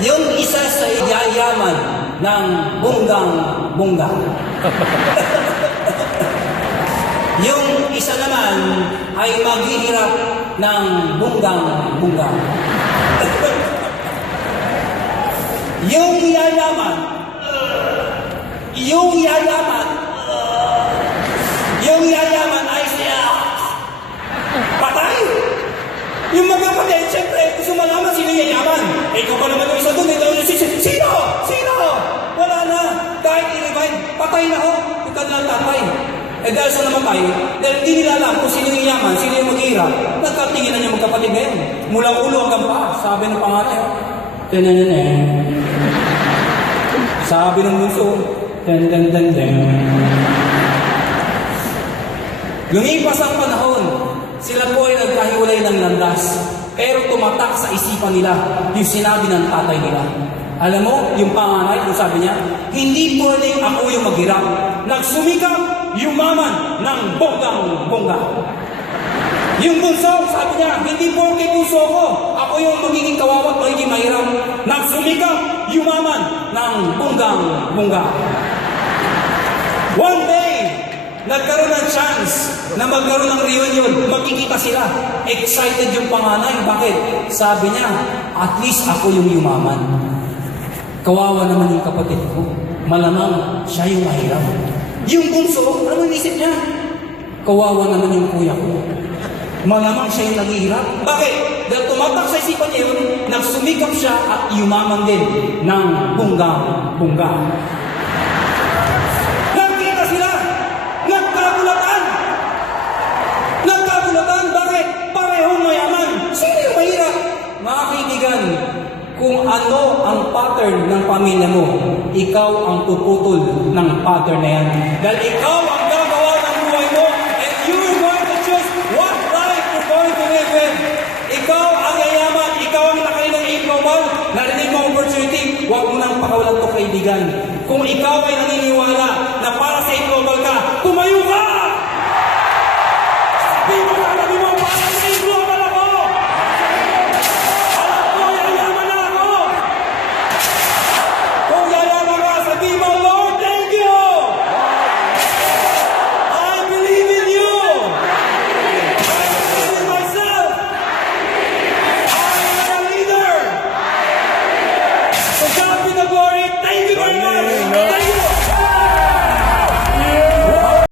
Yung isa sa yayaman ng bonggang-bongga. Yung isa naman ay maghihirap ng bonggang-bongga. Yung yayaman ay siya patay. Yung magkapatid, siyempre, gusto malaman sino yung yayaman. Ikaw pa naman yung isa doon, sino? Wala na. Kahit i-revive, patay na ho. Ikaw na tatay. Eh dahil sa namatay, dahil hindi nila alam kung sino yung yaman, sino yung maghihirap, nagkatingin na niya magkapatid ngayon. Mula ulo hanggang paa, sabi ng pangalan. Sabi ng bunso, lumipas ang panahon, sila po ay nagkahiwalay ng landas. Pero tumatak sa isipan nila yung sinabi ng tatay nila. Alam mo, yung panganay, kung sabi niya, hindi pwedeng ako yung maghirap. Nagsumikap, yumaman ng bonggang-bongga. Yung bunso, sabi niya, hindi porke bunso ko, ako yung magiging kawawa at magiging mahirap. Nagsumikap, yumaman ng bonggang-bongga. One day, nagkaroon ng chance na magkaroon ng reunion, magkikita sila. Excited yung panganay. Bakit? Sabi niya, at least ako yung yumaman. Kawawa naman yung kapatid ko. Malamang siya yung mahirap. Yung bunso, ano inisip niya? Kawawa naman yung kuya ko. Malamang siya yung naghihirap. Bakit? Dahil tumatak sa isipan niya yun, nagsumikap siya at yumaman din ng bonggang-bongga. Nagkita sila! Nagkagulatan! Bakit? Parehong mayaman. Sino yung mahirap? Mga kaibigan, kung ano ang pattern ng pamilya mo, ikaw ang puputol ng pattern na yan. Dahil ikaw ang gagawa ng buhay mo and you're going to choose what life you're going to live with. Ikaw ang yayaman, ikaw ang nakailang global, narinig mo opportunity, huwag mo nang pakawalan to kaibigan. Kung ikaw ay naniniwala na para sa global ka, tumayo ka